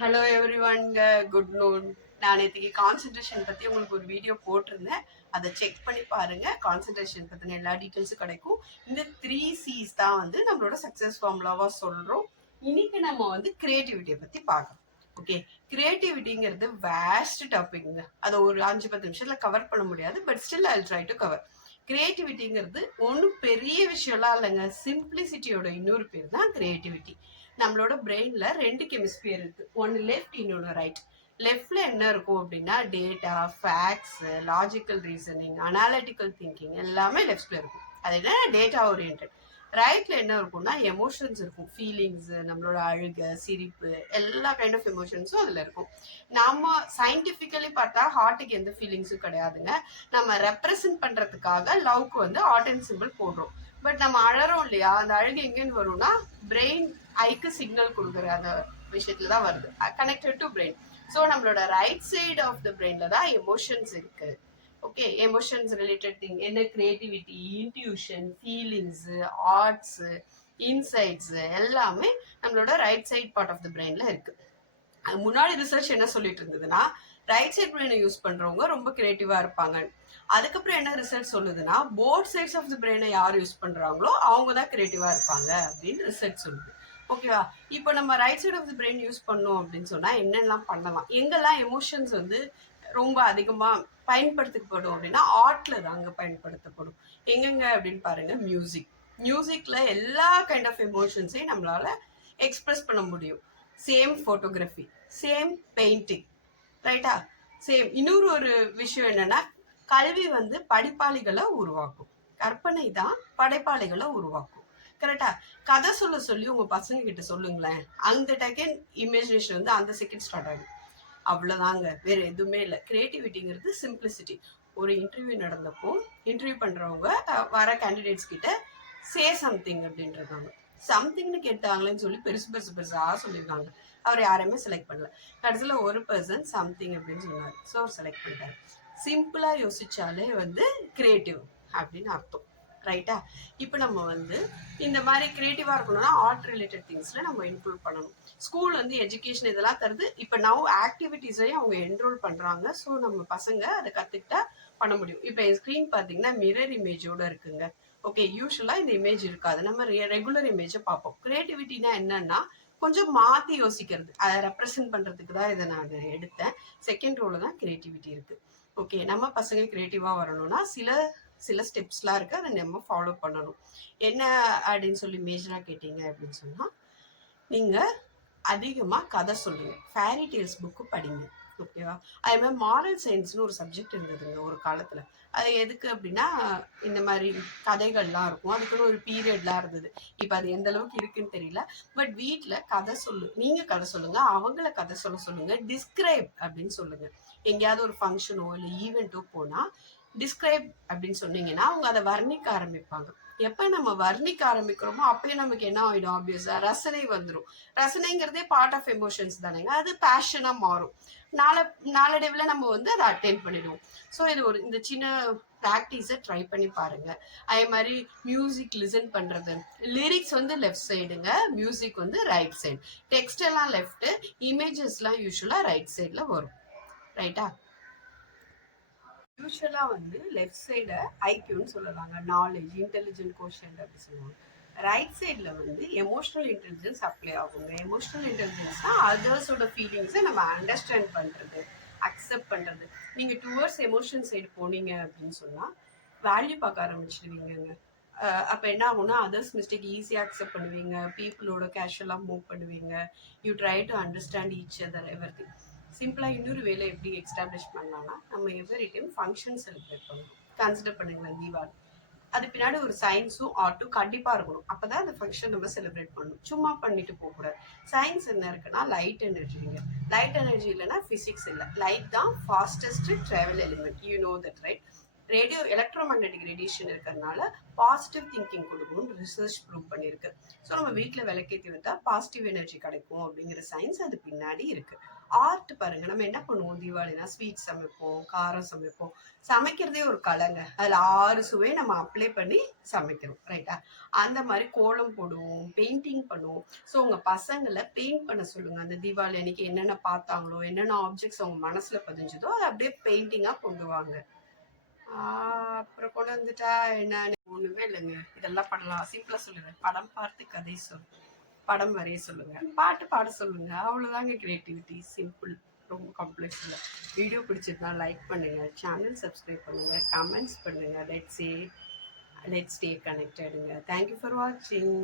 Hello எவ்ரிவன்ங்க, good noon. நான் நேற்றுக்கு concentration பற்றி உங்களுக்கு ஒரு வீடியோ போட்டிருந்தேன். அதை செக் பண்ணி பாருங்க. கான்சன்ட்ரேஷன் பற்றின எல்லா டீட்டெயில்ஸும் கிடைக்கும். இந்த 3C's தான் வந்து நம்மளோட சக்ஸஸ் ஃபார்முலாவாக சொல்கிறோம். இன்னைக்கு நம்ம வந்து கிரியேட்டிவிட்டியை பற்றி பார்க்கலாம். ஓகே, கிரியேட்டிவிட்டிங்கிறது வேஸ்ட் டாபிக்ங்க. அதை ஒரு 5-10 நிமிஷத்தில் கவர் பண்ண முடியாது. But still I try to cover. கிரியேட்டிவிட்டிங்கிறது ஒன்றும் பெரிய விஷயம்லாம் இல்லைங்க. சிம்பிளிசிட்டியோட இன்னொரு பேர் தான் கிரியேட்டிவிட்டி. நம்மளோட பிரெயின்ல 2 கெமிஸ்பியர் இருக்கு. ஒன்னு லெஃப்ட், இன்னொன்று ரைட். லெஃப்ட்ல என்ன இருக்கும் அப்படின்னா data, facts, logical reasoning, analytical thinking எல்லாமே லெஃப்ட்ல இருக்கும். அது என்ன டேட்டா ஓரியன்ட். ரைட்ல என்ன இருக்கும்னா எமோஷன்ஸ் இருக்கும், ஃபீலிங்ஸ், நம்மளோட அழுக, சிரிப்பு, எல்லா கைண்ட் ஆஃப் எமோஷன்ஸும் அதுல இருக்கும். நாம சயின்டிபிக்கலி பார்த்தா ஹார்ட்டுக்கு எந்த ஃபீலிங்ஸும் கிடையாதுங்க. நம்ம ரெப்ரசன்ட் பண்றதுக்காக லவ்க்கு வந்து ஹார்ட் அண்ட் சிம்பிள் போடுறோம். பட் நம்ம அழறோம் இல்லையா, அந்த அழுகு எங்கேன்னு வரும்னா பிரெயின் ஐக்கு சிக்னல் கொடுக்குற அந்த விஷயத்துல தான் வருது, கனெக்டட் டு பிரெயின். ஸோ நம்மளோட ரைட் சைடு ஆஃப் த பிரெயின்ல தான் எமோஷன்ஸ் இருக்கு. ஓகே, எமோஷன்ஸ் ரிலேட்டட் திங் என்ன, creativity, intuition, feelings, arts, insights எல்லாமே நம்மளோட right side part of the பிரெயின்ல இருக்கு. முன்னாடி ரிசர்ச் என்ன சொல்லிட்டு இருந்ததுன்னா ரைட் சைட் பிரெயினை யூஸ் பண்றவங்க ரொம்ப கிரியேட்டிவா இருப்பாங்க. அதுக்கப்புறம் என்ன ரிசர்ச் சொல்லுதுன்னா போத் சைட்ஸ் ஆஃப் த பிரெயினை யார் யூஸ் பண்றாங்களோ அவங்க தான் கிரியேட்டிவா இருப்பாங்க அப்படின்னு ரிசர்ச் சொல்லுது. ஓகேவா? இப்போ நம்ம right side of the brain use பண்ணோம் அப்படின்னு சொன்னா என்னெல்லாம் பண்ணலாம், எங்கெல்லாம் எமோஷன்ஸ் வந்து ரொம்ப அதிகமா பயன்படுத்தப்படும் அப்படின்னா ஆர்ட்ல தாங்க பயன்படுத்தப்படும். எங்கெங்க அப்படின்னு பாருங்க, மியூசிக்ல எல்லா கைண்ட் ஆஃப் எமோஷன்ஸையும் நம்மளால எக்ஸ்பிரஸ் பண்ண முடியும். சேம் ஃபோட்டோகிராஃபி, சேம் பெயிண்டிங், ரைட்டா? சேம். இன்னொரு ஒரு விஷயம் என்னன்னா கல்வி வந்து படிப்பாளிகளை உருவாக்கும், கற்பனை தான் படைப்பாளிகளை உருவாக்கும். கரெக்டா? கதை சொல்ல சொல்லி உங்க பசங்க கிட்ட சொல்லுங்களேன், அந்த டெக்கன் இமேஜினேஷன் வந்து அந்த செகண்ட் ஸ்டார்ட் ஆகும். அவ்வளவுதாங்க, வேற எதுவுமே இல்லை. கிரியேட்டிவிட்டிங்கிறது சிம்பிளிசிட்டி. ஒரு இன்டர்வியூ நடந்தப்போ இன்டர்வியூ பண்றவங்க வர கேண்டிடேட்ஸ் கிட்ட சே சம்திங் அப்படின்றாங்க. சம்திங்னு கேட்டாங்களேன்னு சொல்லி பெருசு பெருசு பெருசா சொல்லியிருக்காங்க. அவர் யாரையுமே செலக்ட் பண்ணல. கடைசியில் ஒரு பர்சன் சம்திங் அப்படின்னு சொன்னார். ஸோ அவர் செலக்ட் பண்ணிட்டாரு. சிம்பிளா யோசிச்சாலே வந்து கிரியேட்டிவ் அப்படின்னு அர்த்தம். ரைட்டா? இப்போ நம்ம வந்து இந்த மாதிரி கிரியேட்டிவா இருக்கணும்னா ஆர்ட் ரிலேட்டட் திங்ஸ்ல நம்ம இன்க்ளூட் பண்ணணும். ஸ்கூல் வந்து எஜுகேஷன் இதெல்லாம் தருது. இப்போ நவ் ஆக்டிவிட்டிஸையும் அவங்க என்ரோல் பண்றாங்க. ஸோ நம்ம பசங்க அதை கத்துக்கிட்டா பண்ண முடியும். இப்போ என் ஸ்க்ரீன் பார்த்தீங்கன்னா மிரர் இமேஜோட இருக்குங்க. ஓகே, யூஸ்வலா இந்த இமேஜ் இருக்காது, நம்ம ரெகுலர் இமேஜை பார்ப்போம். கிரியேட்டிவிட்டினா என்னன்னா கொஞ்சம் மாத்தி யோசிக்கிறது, அதை ரெப்ரசென்ட் பண்றதுக்கு தான் இதை நான் எடுத்தேன். செகண்ட் ரோல தான் கிரியேட்டிவிட்டி இருக்கு. ஓகே, நம்ம பசங்க கிரியேட்டிவா வரணும்னா சில சில ஸ்டெப்ஸ்லாம் இருக்கு, அதை நம்ம ஃபாலோ பண்ணணும். என்ன அப்படின்னு சொல்லி மேஜரா கேட்டீங்க அப்படின்னு சொன்னா நீங்க அதிகமா கதை சொல்லுங்க, ஃபேரி டேல்ஸ் புக்கு படிங்க. ஓகேவா? அதே மாதிரி மாரல் சயின்ஸ்னு ஒரு சப்ஜெக்ட் இருந்ததுங்க ஒரு காலத்துல. அது எதுக்கு அப்படின்னா இந்த மாதிரி கதைகள்லாம் இருக்கும், அதுக்குன்னு ஒரு பீரியட்லாம் இருந்தது. இப்ப அது எந்த அளவுக்கு இருக்குன்னு தெரியல. பட் வீட்டுல கதை சொல்லு, நீங்க கதை சொல்லுங்க, அவங்கள கதை சொல்லுங்க, டிஸ்கிரைப் அப்படின்னு சொல்லுங்க. எங்கேயாவது ஒரு ஃபங்க்ஷனோ இல்லை ஈவெண்ட்டோ போனா டிஸ்கிரைப் அப்படின்னு சொன்னீங்கன்னா அவங்க அதை வர்ணிக்க ஆரம்பிப்பாங்க. எப்ப நம்ம வர்ணிக்க ஆரம்பிக்கிறோமோ அப்பயே நமக்கு என்ன ஆயிடும், ஆப்வியஸா ரசனை வந்துடும். ரசனைங்கிறதே பார்ட் ஆஃப் எமோஷன்ஸ் தானேங்க, அது பேஷனா மாறும். நாளடைவில் நம்ம வந்து அதை அட்டென்ட் பண்ணிடுவோம். ஸோ இது ஒரு இந்த சின்ன ப்ராக்டிஸை ட்ரை பண்ணி பாருங்க. அதே மாதிரி மியூசிக் லிசன் பண்றது, லிரிக்ஸ் வந்து லெஃப்ட் சைடுங்க, மியூசிக் வந்து ரைட் சைடு, டெக்ஸ்ட் எல்லாம் லெஃப்ட், இமேஜஸ்லாம் யூஸ்வலா ரைட் சைட்ல வரும். ரைட்டா? யூஸ்வலா வந்து லெஃப்ட் சைடை ஐக்யூன்னு சொல்லலாங்க, நாலேஜ், இன்டெலிஜென்ட் கோஷன் அப்படி சொல்லுவாங்க. ரைட் சைடில் வந்து எமோஷனல் இன்டெலிஜென்ஸ் அப்ளை ஆகுங்க. எமோஷனல் இன்டெலிஜென்ஸ்னா அதர்ஸோட ஃபீலிங்ஸை நம்ம அண்டர்ஸ்டாண்ட் பண்ணுறது, அக்செப்ட் பண்ணுறது. நீங்கள் டுவர்ட்ஸ் எமோஷன் சைடு போனீங்க அப்படின்னு சொன்னால் வேல்யூ பார்க்க ஆரம்பிச்சிடுவீங்கங்க. அப்போ என்ன ஆகும்னா அதர்ஸ் மிஸ்டேக் ஈஸியாக அக்செப்ட் பண்ணுவீங்க, பீப்புளோட கேஷுவலாக மூவ் பண்ணுவீங்க, you try to understand each other everything. சிம்பிளாக இன்னொரு வேலை எப்படி எக்ஸ்டாப்ளிஷ் பண்ணலாம்னா நம்ம எவ்ரி டைம் ஃபங்க்ஷன் செலிப்ரேட் பண்ணணும். கன்சிடர் பண்ணுங்களேன் தீபாவளி, அது பின்னாடி ஒரு சயின்ஸும் ஆர்ட்டும் கண்டிப்பா இருக்கணும். அப்பதான் அந்த ஃபங்க்ஷன் நம்ம செலிப்ரேட் பண்ணணும், சும்மா பண்ணிட்டு போகக்கூடாது. சயின்ஸ் என்ன இருக்குன்னா லைட் எனர்ஜிங்க. லைட் எனர்ஜி இல்லைன்னா பிசிக்ஸ் இல்லை. லைட் தான் fastest travel element, you know that right? Radio electro magnetic radiation இருக்கிறதுனால பாசிட்டிவ் திங்கிங் கொடுக்கும்னு ரிசர்ச் ப்ரூவ் பண்ணியிருக்கு. ஸோ நம்ம வீட்டில் விளக்கேற்றி வந்தா பாசிட்டிவ் எனர்ஜி கிடைக்கும் அப்படிங்கிற சயின்ஸ் அது பின்னாடி இருக்கு. ஆர்ட் பாருங்க. நம்ம என்ன பண்ணுவோம் தீபாவளினா ஸ்வீட் சமைப்போம், காரம் சமைப்போம். சமைக்கிறதே ஒரு கலைங்க. அதில் 6 சுவை நம்ம அப்ளை பண்ணி சமைக்கிறோம், ரைட்டா? அந்த மாதிரி கோலம் போடுவோம், பெயிண்டிங் பண்ணுவோம். ஸோ உங்கள் பசங்களை பெயிண்ட் பண்ண சொல்லுங்கள். அந்த தீபாவளி அன்னைக்கு என்னென்ன பார்த்தாங்களோ, என்னென்ன ஆப்ஜெக்ட்ஸ் அவங்க மனசில் பதிஞ்சுதோ அதை அப்படியே பெயிண்டிங்காக கொண்டு வாங்க. அப்புறம் கொண்டு வந்துட்டா என்ன, ஒன்றுமே இல்லைங்க. இதெல்லாம் பண்ணலாம். சிம்பிளாக சொல்லுங்கள். படம் பார்த்து கதை சொல், படம் வரைய சொல்லுங்க, பாட்டு பாட சொல்லுங்க. அவ்வளோதாங்க கிரியேட்டிவிட்டி. சிம்பிள், ரொம்ப காம்ப்ளெக்ஸ் இல்லை. வீடியோ பிடிச்சிருந்தா லைக் பண்ணுங்க, சேனல் சப்ஸ்கிரைப் பண்ணுங்க, கமெண்ட்ஸ் பண்ணுங்க. லெட்ஸ் ஸ்டே கனெக்டடுங்க. தேங்க்யூ ஃபார் வாட்சிங்.